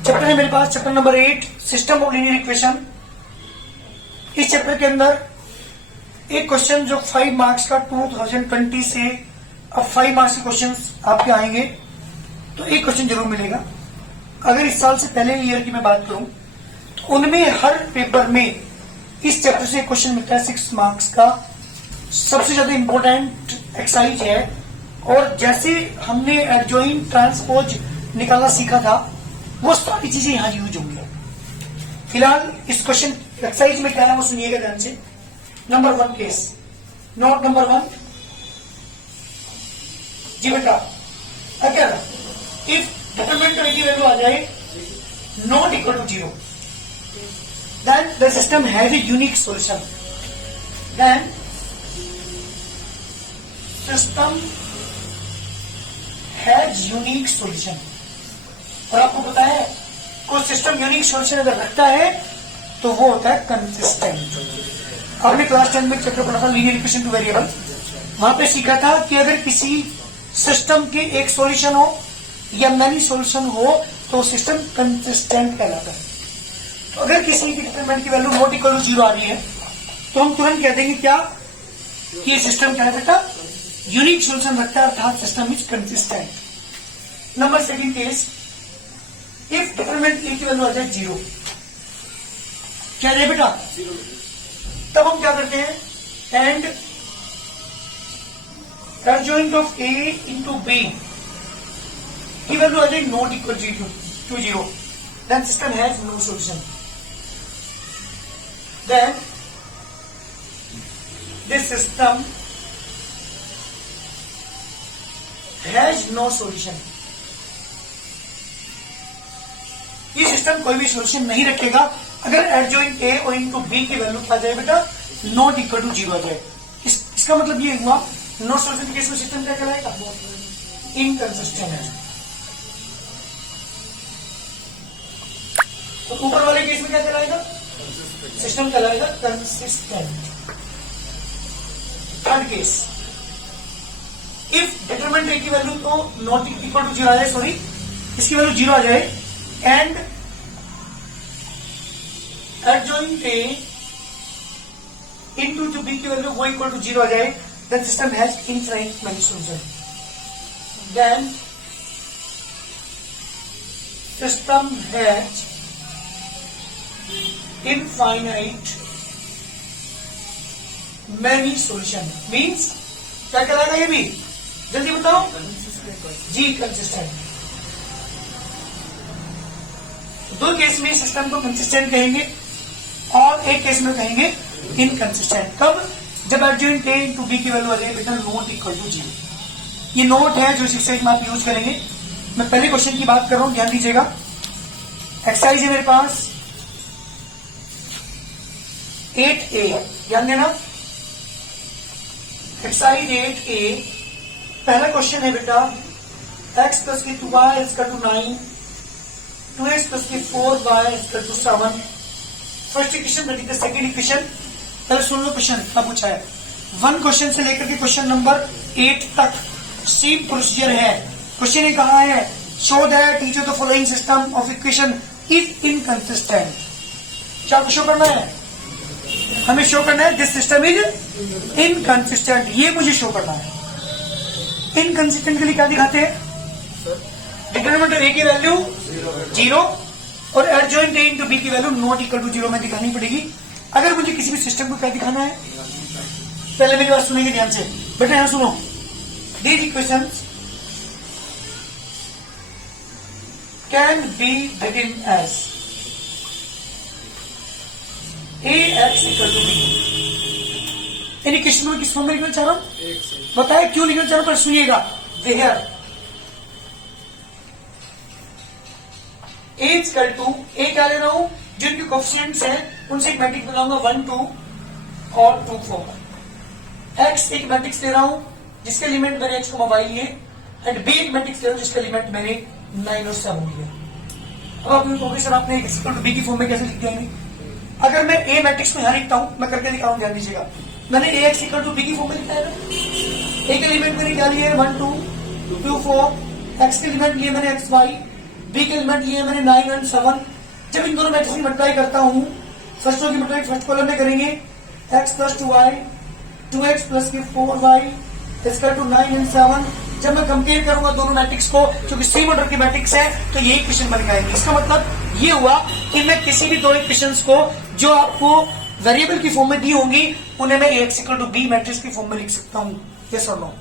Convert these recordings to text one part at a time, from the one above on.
Chapter है मेरे पास chapter number 8 system of linear equation. इस चैप्टर के अंदर एक क्वेश्चन जो 5 मार्क्स का 2020 से अब 5 मार्क्स के क्वेश्चन आपके आएंगे, तो एक क्वेश्चन जरूर मिलेगा। अगर इस साल से पहले ईयर की मैं बात करूं तो उनमें हर पेपर में इस चैप्टर से क्वेश्चन मिलता है 6 मार्क्स का। सबसे ज्यादा इंपॉर्टेंट एक्सरसाइज है, और जैसे हमने एडजॉइन ट्रांसपोज निकालना सीखा था वो सारी चीजें यहां यूज होंगी। फिलहाल इस क्वेश्चन एक्सरसाइज में क्या है वो सुनिएगा ध्यान से। नंबर 1 केस, नोट नंबर 1 जी बेटा, क्या इफ डिटरमिनेंट की वैल्यू आ जाए not equal to 0, then the system has a unique solution. Then system has unique solution. और आपको पता है कोई सिस्टम यूनिक सोल्यूशन अगर रखता है तो वो होता है कंसिस्टेंट। आपने क्लास 10 में चैप्टर पढ़ा था लीनियर इक्वेशन टू वेरिएबल, वहां पे सीखा था कि अगर किसी सिस्टम के एक सॉल्यूशन हो या मेनी सॉल्यूशन हो तो सिस्टम कंसिस्टेंट कहलाता है। तो अगर किसी की डिटरमिनेंट की वैल्यू नॉट इक्वल टू 0 आ रही है तो हम तुरंत कह देंगे क्या, ये सिस्टम क्या है, यूनिक सॉल्यूशन रखता है, अर्थात system is consistent. Number 2 case, if determinant A की वैल्यू आ जाए 0, क्या है बेटा 0, तब हम क्या करते हैं, and adjoint of A into B की वैल्यू आ जाए not equal to 0, then system has no solution. Then this system has no solution. ये सिस्टम कोई भी सोल्यूशन नहीं रखेगा अगर एडजॉइंट ए और इनटू बी की वैल्यू आ जाए बेटा नॉट इक्वल टू 0 आ जाए। इसका मतलब ये हुआ नो सोल्यूशन केस में सिस्टम क्या कहलाएगा, इनकंसिस्टेंट है। तो ऊपर वाले केस में क्या कहलाएगा, सिस्टम कहलाएगा consistent. Third case, if determinant A की वैल्यू तो नॉट इक्वल टू 0 आ जाए, सॉरी इसकी वैल्यू 0 आ जाए, एंड एडजॉइंट ए इनटू जो बी की वैल्यू वो इक्वल टू 0 आ जाए, then system has infinite many solution. Then system has infinite many solution. Means क्या कहलाएगा ये भी, जल्दी बताओ जी, कंसिस्टेंट। दो केस में सिस्टम को कंसिस्टेंट कहेंगे और एक केस में कहेंगे इनकंसिस्टेंट। कब, जब एडजॉइंट ए इंटू बी की वैल्यू आ जाए बेटा नॉट इक्वल टू 0। ये नोट है जो एक्सरसाइज में आप यूज करेंगे। मैं पहले क्वेश्चन की बात कर रहा हूं, ध्यान दीजिएगा। एक्सरसाइज है मेरे पास 8A, ध्यान देना। एक्सरसाइज 8A, पहला क्वेश्चन है बेटा x प्लस की 2y equal to 9, 2x plus की 4y equal to 7। First equation ready the second equation. पहले सुन लो क्वेश्चन क्या पूछा है। 1 क्वेश्चन से लेकर के क्वेश्चन नंबर 8 तक सेम प्रोसीजर है। क्वेश्चन ने कहा है show that each of the following system of equation is inconsistent. क्या शो करना है, हमें शो करना है दिस सिस्टम इज इनकंसिस्टेंट, ये मुझे शो करना है। इनकंसिस्टेंट के लिए क्या दिखाते हैं, डिटरमिनेंट ए की वैल्यू 0 और एडजॉइंट ए इंटू बी की वैल्यू नॉट इक्वल टू 0 में दिखानी पड़ेगी। अगर मुझे किसी भी सिस्टम को क्या दिखाना है, पहले मेरी बात सुनेंगे ध्यान से बेटा, यहां सुनो। These equations can be written as ax equal to B. इन इक्वेशन में किस फॉर्म में लिखना चाह रहा हूं, बताए क्यों लिखना चाह रहा हूं, पर सुनिएगा। वेयर ए इक्वल टू, ए क्या ले रहा हूं, जिनके कोफिशिएंट्स हैं उनसे एक मैट्रिक्स बनाऊंगा 1 2 और 2 4। एक्स एक मैट्रिक्स ले रहा हूं जिसके एलिमेंट मैंने एक्स को y लिए, एंड बी एक मैट्रिक्स ले रहा हूं जिसके एलिमेंट मैंने 9 और 7 लिए। अब आप कहोगे सर आपने एक्स इक्वल टू बी की फॉर्म में कैसे लिख दिया। अगर मैं ए मैट्रिक्स को यहां लिखता हूं, मैं करके दिखा रहा हूं, ध्यान दीजिएगा। मैंने ए एक्स इक्वल टू बी की फॉर्म में लिखा है ना, एक एलिमेंट मैंने क्या लिए 1 2 2 4, एक्स के एलिमेंट लिए मैंने एक्स वाई, बी के एलिमेंट लिए मैंने 9 एंड 7। जब इन दोनों मैट्रिक्स की मल्टीप्लाई करता हूं, फर्स्ट रो की मल्टीप्लाई फर्स्ट कॉलम में करेंगे, x plus 2y, 2x plus 4y इसका टू 9 एंड 7। जब मैं कंपेयर करूंगा दोनों मैट्रिक्स को, क्योंकि सेम ऑर्डर की मैट्रिक्स है, तो यही इक्वेशन बन जाएंगे। इसका मतलब ये हुआ कि मैं किसी भी दो इक्वेशंस को जो आपको वेरिएबल की फॉर्म में दी होंगी, उन्हें मैं ax equal to B matrix की फॉर्म में लिख सकता हूँ। यस और नो?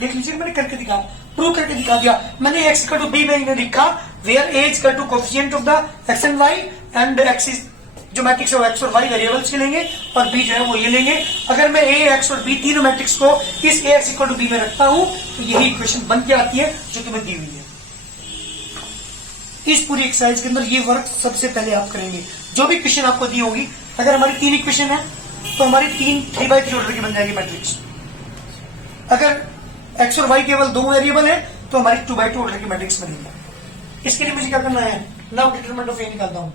देख लीजिए, मैंने करके दिखा, प्रूव करके दिखा दिया। मैंने x इक्वल टू बी में इन्हें लिखा, where a equal to coefficient of the x and y and x is जो मैट्रिक्स है वो x और y वेरिएबल्स के लेंगे और b जो है वो ये लेंगे। अगर मैं a, x और b तीनों मैट्रिक्स को इस ax इक्वल टू b में रखता हूं, तो यही इक्वेशन बन के आती है जो तुम्हें दी हुई है। इस पूरी एक्सरसाइज के अंदर ये वर्क सबसे पहले आप करेंगे। जो भी इक्वेशन आपको दी होगी, अगर हमारी 3 इक्वेशन है तो हमारी 3/3 ऑर्डर की बन जाएगी मैट्रिक्स। अगर x और y केवल 2 वेरिएबल है तो हमारी 2/2 ऑर्डर की मैट्रिक्स बनेगी। इसके लिए मुझे क्या करना है, नाउ डिटरमिनेंट ऑफ a निकालता हूं।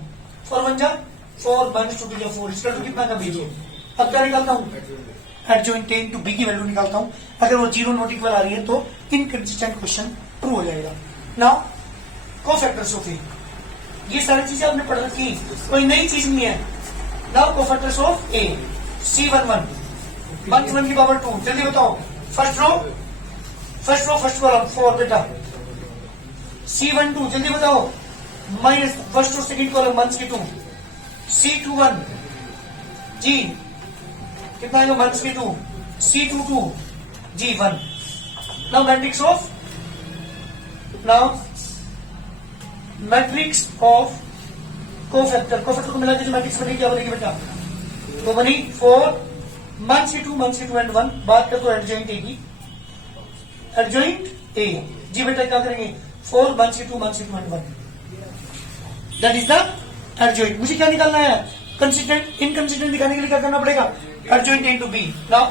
4 1 जा 4 1 2 जा 4, इसका टू कितना का b। अब क्या निकालता हूं, एडजॉइंट a इनटू b की वैल्यू निकालता हूं। अगर वो 0 नॉट इक्वल आ रही है तो इनकंसिस्टेंट क्वेश्चन प्रूव हो जाएगा। नाउ कोफैक्टर्स ऑफ a, ये सारी चीजें आपने पढ़ रखी, कोई नई चीज नहीं है। Now cofactors of a, C11 1 to 1 की पावर 2। जल्दी बताओ, फर्स्ट रो फर्स्ट कॉलम 4 बेटा, C12 जल्दी बताओ, माइनस फर्स्ट और सेकंड कॉलम 1 की 2, C21 जी कितना आएगा 1 की 2, C22 जी 1। नाउ मैट्रिक्स ऑफ कोफैक्टर को मिला के जो मैट्रिक्स बनेगी क्या बनेगी बेटा, तो बनी 4 1 की 2 एंड 1। बात कर तो एडजॉइंट ए की, एडजॉइंट ए जी बेटा क्या करेंगे, 4 1 की 2 and 1, that is the adjoint. मुझे क्या निकालना है, कंसिस्टेंट। इनकंसिस्टेंट दिखाने के लिए क्या करना पड़ेगा, adjoint A into B. Now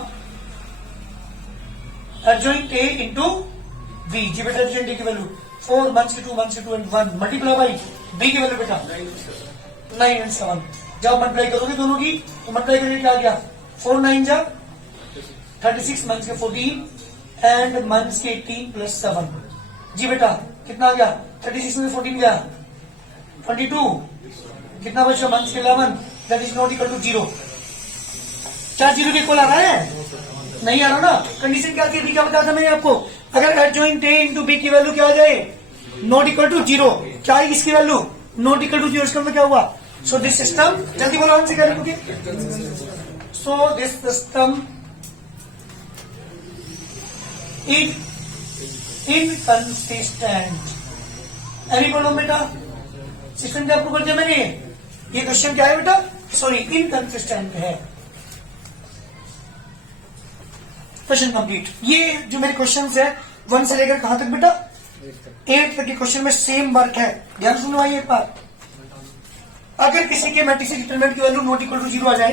adjoint A into B जी बेटा, एडजॉइंट ए की वैल्यू 4 1 की 2 एंड 1 मल्टीप्लाई बाई बी की वैल्यू बेटा 9 एंड 7। जब मल्टीप्लाई करोगे दोनों की तो मल्टीप्लाई करके क्या आ गया, 4 9 जा 36 मंथ्स के 14 एंड मंथ्स के 18 प्लस 7 जी बेटा कितना आ गया, 36 में 14 गया 22, कितना बचा मंथ्स के 11, that is not equal to 0। क्या 0 के इक्वल आ रहा है, नहीं आ रहा ना। कंडीशन क्या थी, क्या बताया था मैंने आपको, अगर एडजॉइंट ए इंटू बी की वैल्यू क्या आ जाए, नॉट इक्वल टू 0। क्या है इसकी वैल्यू, नॉट इक्वल टू 0। इसका मतलब क्या हुआ, सो दिस सिस्टम, जल्दी बोलो आंसर क्या लिखोगे, सो this system is inconsistent. Any problem बेटा, सिस्टम क्या आपको कर दिया मैंने, ये क्वेश्चन क्या है बेटा, सॉरी इनकंसिस्टेंट है। Question complete. ये जो मेरे क्वेश्चंस है 1 से लेकर कहां तक बेटा, 8 तक के क्वेश्चन में सेम वर्क है। ध्यान सुनो भाई एक बार, अगर किसी के मैट्रिक्स डिटरमिनेंट की वैल्यू नॉट इक्वल टू 0 आ जाए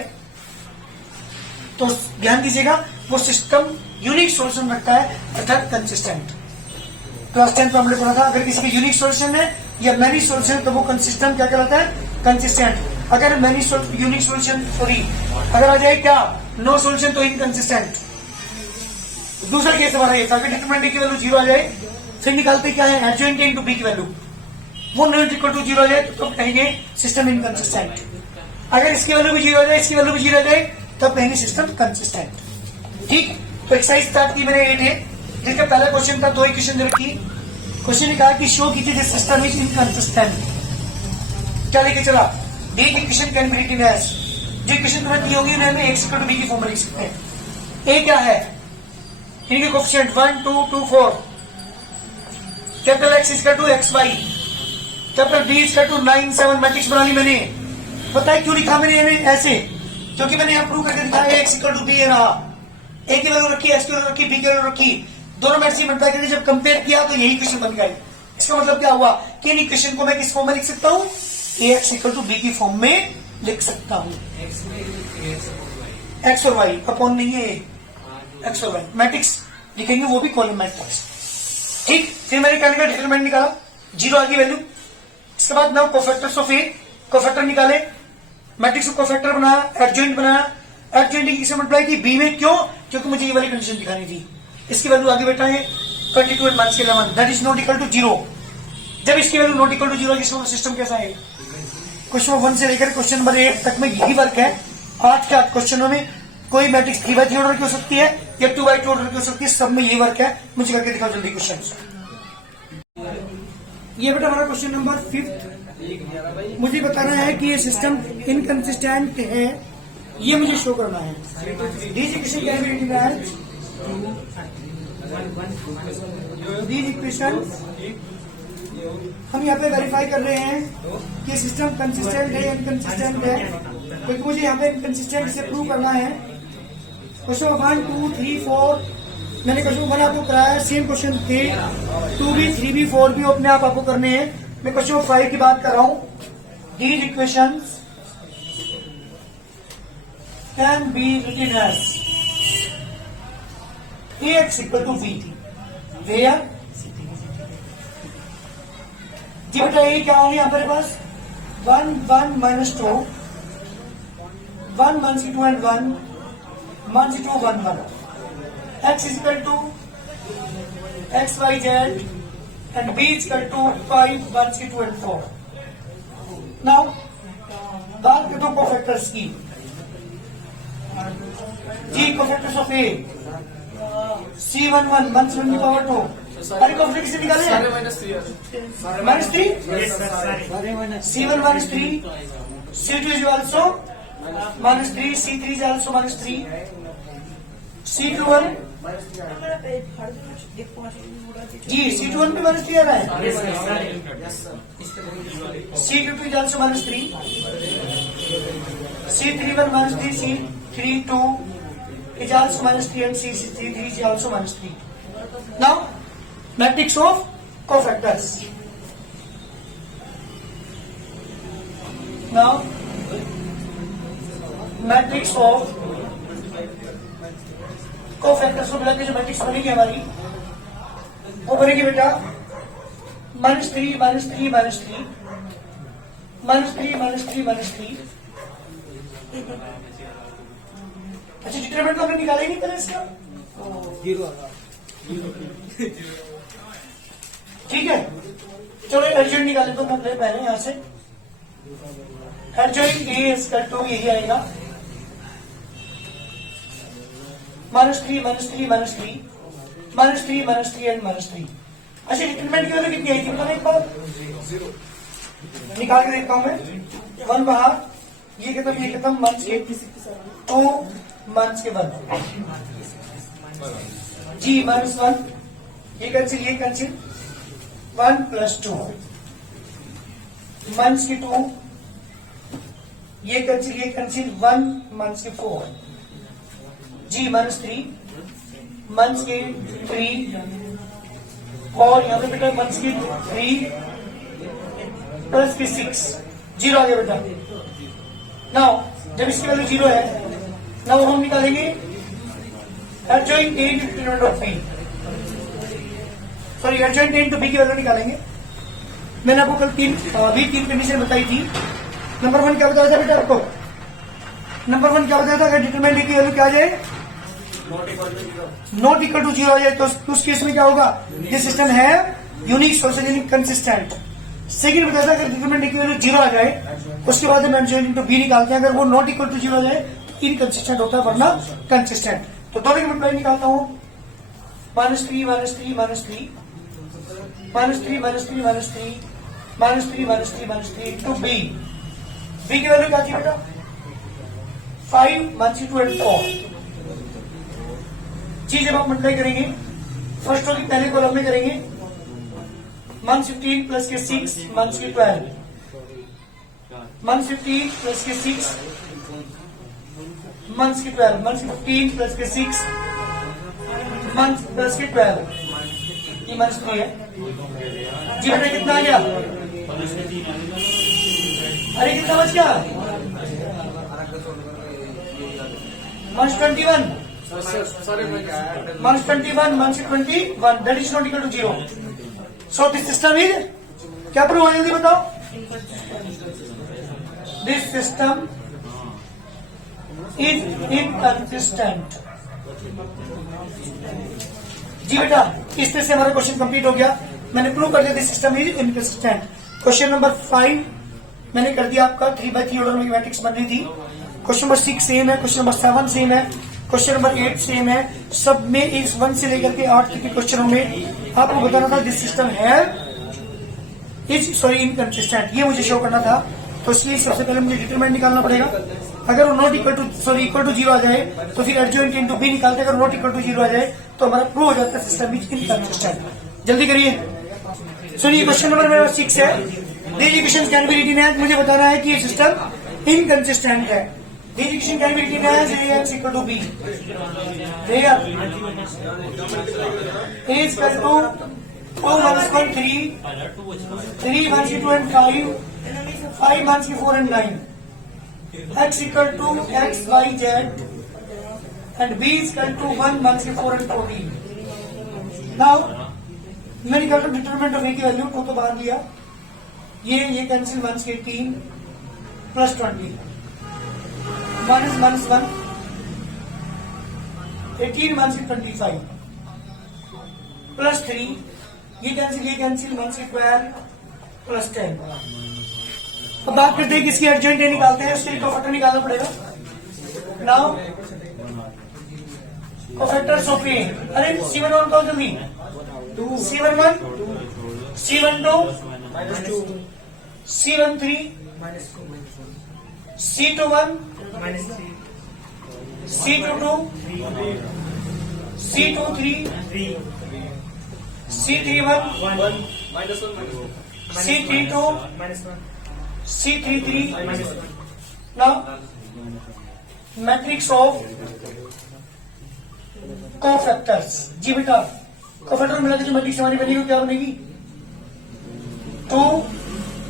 तो ध्यान दीजिएगा वो सिस्टम यूनिक सॉल्यूशन रखता है, अर्थात कंसिस्टेंट। क्लास 10 में हमने पढ़ा था, अगर किसी के यूनिक सॉल्यूशन है या मैनी सॉल्यूशन तो वो कंसिस्टेंट क्या कहलाता है, कंसिस्टेंट। अगर मैनी यूनिक सॉल्यूशन सॉरी अगर आ जाए क्या, नो सॉल्यूशन तो इनकंसिस्टेंट। दूसरा केस हमारा ये था कि डिटरमिनेंट की वैल्यू 0 आ जाए, फिर निकालते क्या है, एडजॉइंट इनटू बी की वैल्यू, वो नॉट इक्वल टू 0 आ जाए तो कहेंगे सिस्टम इनकंसिस्टेंट। अगर इसकी वैल्यू भी 0 आ जाए, इसकी वैल्यू भी 0 आ जाए, तब कहेंगे सिस्टम कंसिस्टेंट। ठीक, तो एक्सरसाइज स्टार्ट की मैंने 8 है, जिसका पहला क्वेश्चन था, 2 इक्वेशन रखी। क्वेश्चन ने कहा कि शो कीजिए दिस सिस्टम इज इनकंसिस्टेंट। क्या लेके चला, the equation can be written as, जो इक्वेशन तुम्हें दी होगी उन्हें हमें x इक्वल टू b की फॉर्म में लिख सकते हैं। ए क्या है, इनके coefficient 1 2 2 4, capital X equal to XY, capital B equal to 9 7। Matrix बना ली मैंने, पता है क्यों लिखा मैंने ऐसे, क्योंकि मैंने यहाँ प्रूव करके दिखाया x इक्वल टू b है रहा, a की वैल्यू रखी, x की वैल्यू रखी, b की वैल्यू रखी, दोनों मैट्रिक्स मल्टीप्लाई करके जब कंपेयर किया तो यही इक्वेशन बन गई। इसका मतलब क्या हुआ कि इन इक्वेशन को मैं किस फॉर्म में लिख सकता हूँ, ax इक्वल टू b की फॉर्म में लिख सकता हूँ। x और y अपॉन नहीं है, x और y मैट्रिक्स लिखेंगे, वो भी कॉलम मैट्रिक्स। ठीक, फिर मैंने क्या निकाला, डिटरमिनेंट निकाला, 0 आ गई वैल्यू। इसके बाद now cofactors of A, cofactor निकाले, मैट्रिक्स को कोफैक्टर बनाया, एडजॉइंट बनाया, एडजॉइंट की किससे मल्टीप्लाई की, बी में। क्यों, क्योंकि मुझे ये वाली कंडीशन दिखानी थी। इसकी वैल्यू आगे बैठा है 22 and -11, that is not equal to 0। जब इसकी वैल्यू नॉट इक्वल टू 0 इसका सिस्टम कैसा है? क्वेश्चन 1 से लेकर क्वेश्चन नंबर 8 तक में यही वर्क है। आज के 8 क्वेश्चनों में कोई मैट्रिक्स 3x3 ऑर्डर की हो सकती है या 2x2 ऑर्डर की हो सकती है, सब में यही वर्क है। मुझे करके दिखाओ जल्दी क्वेश्चन। ये बेटा हमारा क्वेश्चन नंबर 5। मुझे बताना है कि ये सिस्टम इनकंसिस्टेंट है, ये मुझे शो करना है। These इक्वेशन हम यहाँ पे वेरीफाई कर रहे हैं कि सिस्टम कंसिस्टेंट है इनकंसिस्टेंट है, क्योंकि मुझे यहाँ पे इनकंसिस्टेंट से प्रूव करना है। क्वेश्चन 1, 2, 3, 4 मैंने क्वेश्चन 1 आपको कराया, सेम क्वेश्चन थे 2 भी 3 भी 4 भी अपने आप आपको करने हैं। मैं क्वेश्चन 5 की बात कर रहा हूँ। These equations can be written as ax equal to b, where जी बेटा ये क्या होंगे यहाँ पर पास 1 1 minus 2 1 minus 2 and 1 minus 2 1 1 x is equal to x y z and b is equal to 5 1 2 and 4. Now बात करते हैं कोफैक्टर्स की। जी कोफैक्टर्स ऑफ a C11 1 की पावर 2। अरे कॉन्फ्लिक्ट किसे निकाले? -3 C1 -3 C2 is also -3 C3 is also -3 C21 ji C21 पे -3 आ रहा है। C22 is also -3 C31 -3 C32 is also -3 and C33 is also -3. Now matrix of cofactors. Now matrix of cofactors को मिला के जो मैट्रिक्स बनेगी हमारी वो बनेगी बेटा -3 -3 -3 -3 -3 अच्छा डिटरमिनेंट तो हमने निकाला ही नहीं पहले इसका 0। ठीक है चलो एडजॉइंट निकाले तो हम पहले यहां से एडजॉइंट ए इसका टू यही आएगा -3 -3 -3 -3 -3 एंड -3। अच्छा डिटरमिनेंट की वैल्यू कितनी आई थी बताना एक बार, निकाल के देखता हूं मैं। 1 बाहर, ये खत्म मंथ के 2 मंथ्स के बाद जी -1 ये कैंसिल 1 + 2 मंथ्स की 2 ये कैंसिल 1 मंथ्स की 4 जी -3 मंथ्स की 3 और यहाँ पे बेटा मंथ्स की 3 प्लस की 6 0 आ गया बेटा। नाउ जब इसकी वैल्यू 0 है नाउ हम निकालेंगे adjoint A determinant of B, sorry adjoint A into B की वैल्यू निकालेंगे। मैंने आपको कल 3 कंडीशन बताई थी। नंबर 1 क्या बताया था बेटा आपको? नंबर 1 क्या बताया था? अगर डिटरमिनेंट ए की वैल्यू क्या आ जाए नॉट इक्वल टू 0 आ जाए तो उस केस में क्या होगा? ये सिस्टम है यूनिक सोल्यूशन कंसिस्टेंट। सेकंड बताया था अगर डिटरमिनेंट ए की वैल्यू 0 आ जाए उसके बाद हम एडजॉइंट इंटू बी निकालते हैं। अगर वो नॉट इक्वल टू 0 आ जाए तो इनकंसिस्टेंट होता है वरना कंसिस्टेंट। तो दोनों की मल्टीप्लाई निकालता हूं -3 -3 -3 -3 -3 -3 -3 इंटू बी। बी की वैल्यू क्या थी बेटा? 5 -2 and 4 जी। जब आप मल्टीप्लाई करेंगे फर्स्ट वाली पहले कॉलम में करेंगे -15 प्लस के 6 मंथ्स के 12 -15 प्लस के 6 मंथ्स के 12 -15 प्लस के 6 मंथ्स प्लस के 12 ये -3 है जी बेटा। कितना आ गया? अरे कितना बच गया? -21 -21 that is not equal to 0. So this system is क्या प्रूव हो जल्दी बताओ? This system is inconsistent. जी बेटा इस तरह से हमारा क्वेश्चन कंप्लीट हो गया। मैंने प्रूव कर दिया this system is inconsistent. Question number 5 मैंने कर दिया आपका 3/3 ऑर्डर में मैट्रिक्स बन रही थी। क्वेश्चन नंबर 6 सेम है, क्वेश्चन नंबर 7 सेम है, क्वेश्चन नंबर 8 सेम है। सब में इस 1 से लेकर के 8 तक के क्वेश्चनों में आपको बताना था दिस सिस्टम है इनकंसिस्टेंट, ये मुझे शो करना था। तो इसलिए सबसे पहले मुझे डिटरमिनेंट निकालना पड़ेगा। अगर वो नॉट इक्वल टू 0 आ जाए तो फिर एडजॉइंट इनटू बी निकालते हैं। अगर नॉट इक्वल टू 0 आ जाए तो हमारा प्रूव हो जाता है सिस्टम इज इनकंसिस्टेंट। जल्दी करिए, सुनिए क्वेश्चन नंबर मेरा 6 है। This equation can be written as, मुझे बताना है कि ये सिस्टम इनकंसिस्टेंट है। This equation can be written as a x equal to b, where a is equal to 2 1 3 3 1 2 and 5 5 1 4 and 9 x equal to x y z and b is equal to 1 1 4 and 14. now मैं निकाल रहा हूं determinant of a की value को तो बाहर लिया, ये कैंसिल 1 के 3 प्लस 20 माइनस 1 18 1 से 25 प्लस 3 ये कैंसिल 1 से 12 प्लस 10। अब बात करते हैं किसकी एडजॉइंट ए निकालते हैं, उसके लिए कोफैक्टर निकालना पड़ेगा। नाउ कोफैक्टर्स ऑफ ए, अरे C11 कहो जल्दी, C11 C12 C13 C21 C22 C23 C31 C32 C33 now matrix of cofactors. जी बेटा कोफैक्टर मिला के जो मैट्रिक्स हमारी बनेगी क्या बनेगी, 2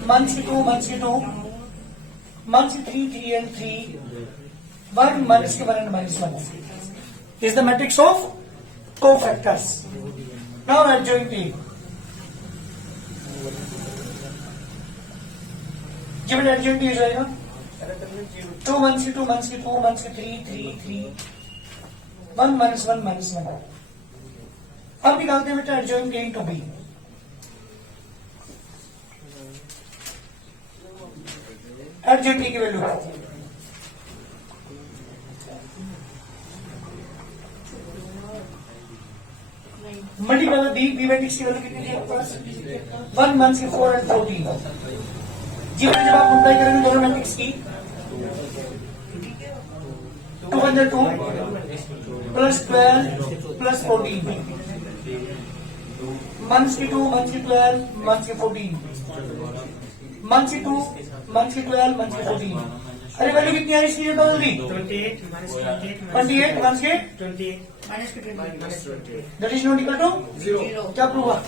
1 से 2 1 से 2 1 से 3 3 and 3 1 minus के 1 and minus 1 is the matrix of cofactors. Now adjoint A, जब एडजॉइंट हो जाएगा 2 1 से 2 1 से 2 1 से 3 3 3 1 minus 1 minus 1। अब निकालते हैं बेटा adjoint A into B। Adjoint A की value multiply by B matrix की वैल्यू कितनी है आपके पास 1 1 से 4 and 14। जी जब आप मल्टीप्लाई करेंगे दोनों मैट्रिक्स की 2 1 2 प्लस 12 प्लस 14 1 से 2 1 से 12 1 से 14 1 से 2 1 से 12 1 से 14। अरे वैल्यू कितनी आ रही इसकी जल्दी 28 1 से 28 that is not equal to 0। क्या प्रूव हुआ,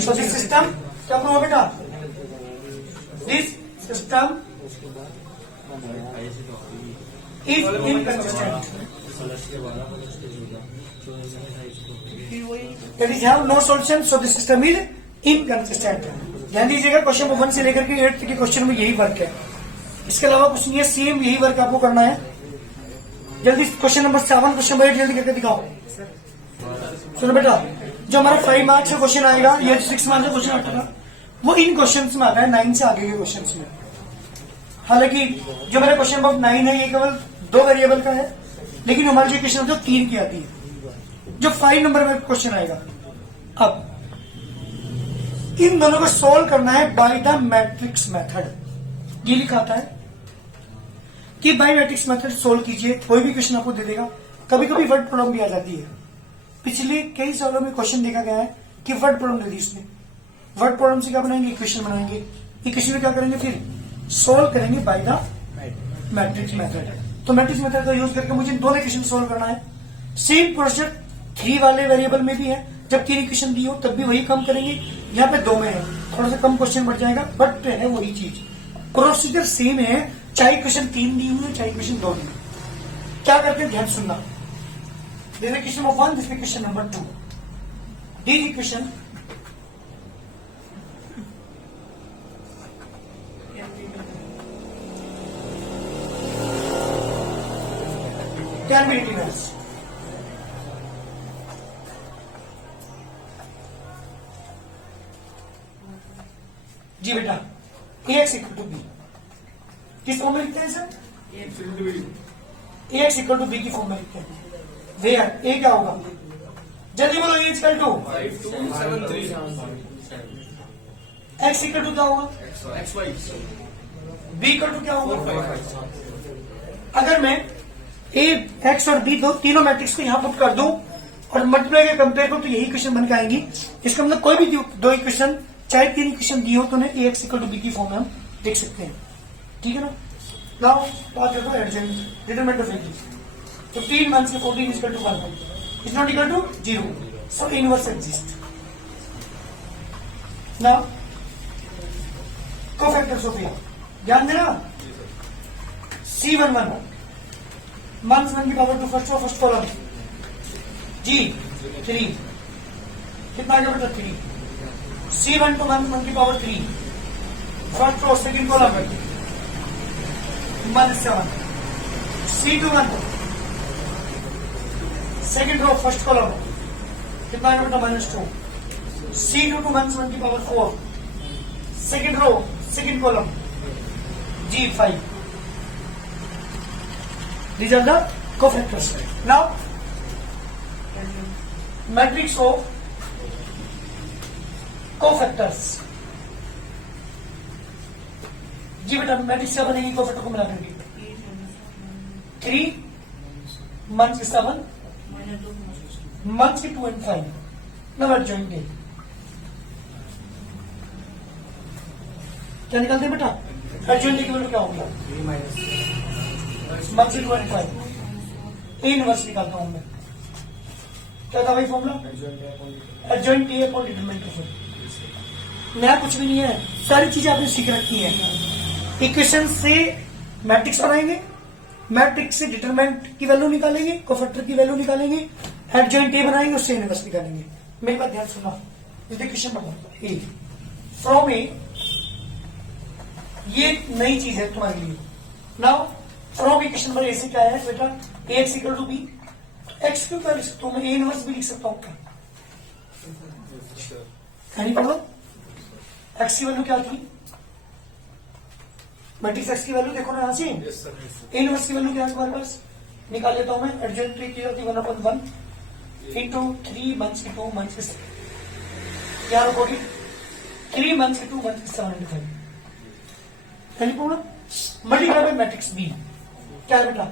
सो दिस सिस्टम क्या प्रूव हुआ बेटा, this system is inconsistent, that is have no solution, so this system is inconsistent. ध्यान दीजिएगा क्वेश्चन नंबर 1 से लेकर के 8 के क्वेश्चन में यही वर्क है, इसके अलावा कुछ नहीं है, सेम यही वर्क आपको करना है। जल्दी क्वेश्चन नंबर 7 क्वेश्चन नंबर 8 जल्दी करके दिखाओ। सुनो बेटा जो हमारा 5 मार्क्स का क्वेश्चन आएगा या 6 मार्क्स का क्वेश्चन आएगा वो इन क्वेश्चन में आता है 9 से आगे के क्वेश्चन में। हालांकि जो मेरा क्वेश्चन नंबर 9 है ये केवल 2 वेरिएबल का है, लेकिन हमारी जो क्वेश्चन होती है 3 की आती है जो 5 नंबर में क्वेश्चन आएगा। अब इन दोनों को सोल्व करना है बाय द मैट्रिक्स मेथड। ये लिखा आता है कि बाय मैट्रिक्स मेथड सोल्व कीजिए, कोई भी क्वेश्चन आपको दे देगा। कभी कभी वर्ड प्रॉब्लम भी आ जाती है, पिछले कई सालों में क्वेश्चन देखा गया है कि वर्ड प्रॉब्लम दे दी उसने, वर्ड प्रॉब्लम से क्या बनाएंगे इक्वेशन बनाएंगे, इक्वेशन में क्या करेंगे फिर सोल्व करेंगे बाय द मैट्रिक्स मेथड। तो मैट्रिक्स मेथड का यूज करके मुझे दोनों इक्वेशन सोल्व करना है। सेम प्रोसीजर 3 वाले वेरिएबल में भी है, जब 3 इक्वेशन दी हो तब भी वही कम करेंगे, यहाँ पे 2 में है थोड़ा सा कम क्वेश्चन बढ़ जाएगा बट है वही चीज, प्रोसीजर सेम है, चाहे क्वेश्चन 3 दी हुई है चाहे क्वेश्चन 2 दी। क्या करते हैं ध्यान सुनना, this is question number 1, this is question number 2। The equation can be written as जी बेटा, ax इक्वल टू बी किस फॉर्म में लिखते हैं सर? ax इक्वल टू बी की फॉर्म में लिखते हैं। वेयर ए क्या होगा? जल्दी बोलो, A equal to x equal to क्या होगा? बी इक्वल टू क्या होगा? अगर मैं ए एक्स और बी दो तीनों मैट्रिक्स को यहां पुट कर दूं और मल्टीप्लाई के कंपेयर करूं तो यही इक्वेशन बन के आएंगी। इसका मतलब कोई भी दो इक्वेशन चाहे 3 इक्वेशन दी हो तो उन्हें ए एक्स इक्वल टू बी की फॉर्म में हम लिख सकते हैं। ठीक है ना? नाउ बात करते हैं एडजेंट डिटरमिनेंट ऑफ एग्जिस्ट। 15 माइनस 14 equal to 1 is not equal to 0, so inverse exist. Now cofactors of A, ध्यान देना, C11 मंथ 1 की पावर 2 फर्स्ट कॉलम, जी 3 कितना आ गया बेटा? 3। C1 to मंथ 1 की power 3 first row second column -7। C21 second row first column कितना आ गया बेटा? -2। C2 to मंथ 1 की power 4 second row second column, जी 5। These are the cofactors. Now, matrix of cofactors. जी बेटा, मैट्रिक्स क्या बनेगी कोफैक्टर को मिला करके? 3 मंथ के 7 मंथ के 2 and 5 नंबर ज्वाइंट ए क्या निकालते हैं बेटा? ज्वाइंट ए की वैल्यू क्या होगी? मंथ के 2 and 5 ए इनवर्स निकालता हूं मैं। क्या था भाई formula? Adjoint A upon determinant of A. नया कुछ भी नहीं है, सारी चीजें आपने सीख रखी है। इक्वेशन से मैट्रिक्स बनाएंगे, मैट्रिक्स से डिटरमिनेंट की वैल्यू निकालेंगे, कोफैक्टर की वैल्यू निकालेंगे, एडजॉइंट ए बनाएंगे, उससे इनवर्स निकालेंगे। मेरी बात ध्यान सुना, इस इक्वेशन बताओ ए फ्रॉम ए, ये नई चीज है तुम्हारे लिए। Now from equation number A से क्या है बेटा? A x equal to B. X क्यों क्या लिख सकता हूं मैं? ए इनवर्स भी लिख सकता हूं क्या? नहीं पढ़ो, एक्स की वैल्यू क्या थी? मैट्रिक्स एक्स की वैल्यू देखो ना यहां से, ए इनवर्स की वैल्यू क्या है तुम्हारे पास? निकाल लेता हूं मैं। एडजॉइंट की जाती 1/1 इंटू 3 मंथ्स के 2 मंथ्स के, क्या रखोगे? 3 मंथ्स के 2 मंथ्स के 75 नहीं पढ़ो। मल्टीप्लाई बाय मैट्रिक्स बी क्या है बेटा?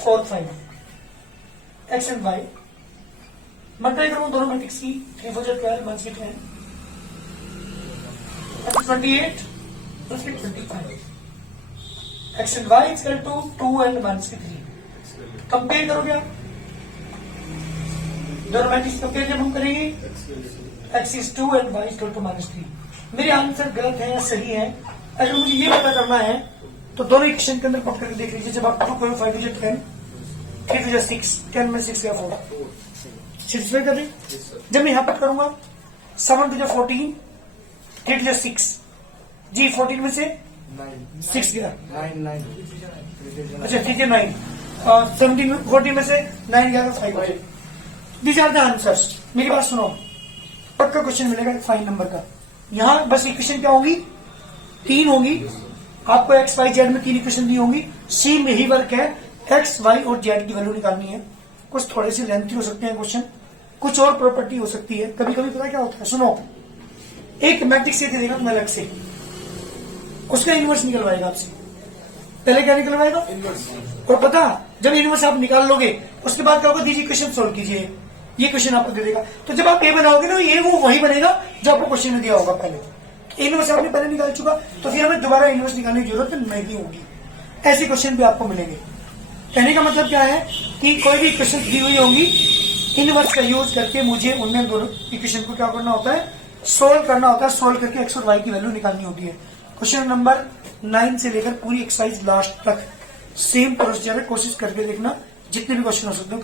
4 5 एक्स एंड वाई। मल्टीप्लाई करूं दोनों मैट्रिक्स की, 3 4 12 मंथ्स के 10 28 plus 25 x and y equal to 2 and minus के 3। कंपेयर करोगे आप दोनों मैट्रिक्स, कंपेयर जब हम करेंगे x is 2 and y equal to -3। मेरे आंसर गलत है या सही है, अगर मुझे ये पता करना है तो दोनों इक्वेशन के अंदर पुट करके देख लीजिए। जब आप 2 करो 5 2 10 3 2 6 10 में 6 या 4 सेटिस्फाई कर रही। जब मैं यहां पुट करूंगा 7 2 14 3 2 6, जी 14 में से 6 गया 9 अच्छा 3 9 और 17 14 में से 9 गया तो 5। These are the answers. मेरी बात सुनो, पक्का क्वेश्चन मिलेगा 5 नंबर का। यहां बस इक्वेशन क्या होगी? 3 होगी। आपको एक्स वाई जेड में 3 इक्वेशन दी होंगी। सी में ही वर्क है, एक्स वाई और जेड की वैल्यू निकालनी है। कुछ थोड़े से लेंथी हो सकते हैं क्वेश्चन, कुछ और प्रॉपर्टी हो सकती है। कभी कभी पता क्या होता है, सुनो, एक मैट्रिक्स ये दे देगा तुम्हें अलग से, उसका इनवर्स निकलवाएगा आपसे। पहले क्या निकलवाएगा? इनवर्स। और पता जब इनवर्स आप निकाल लोगे उसके बाद क्या होगा? दीजिए इक्वेशन सोल्व कीजिए, ये क्वेश्चन आपको दे देगा। तो जब आप ए बनाओगे ना, ये वो वही बनेगा जो आपको क्वेश्चन में दिया होगा पहले। इनवर्स आपने पहले निकाल चुका, तो फिर हमें दोबारा इनवर्स निकालने की जरूरत नहीं होगी। ऐसे क्वेश्चन भी आपको मिलेंगे। कहने का मतलब क्या है कि कोई भी इक्वेशन दी हुई होंगी, इनवर्स का यूज करके मुझे उनमें दोनों इक्वेशन को क्या करना होता है? सोल्व करना होता है। सोल्व करके एक्स और वाई की वैल्यू निकालनी होती है। क्वेश्चन नंबर 9 से लेकर पूरी एक्सरसाइज लास्ट तक सेम प्रोसीजर है। कोशिश करके देखना, जितने भी क्वेश्चन हो सकते हो।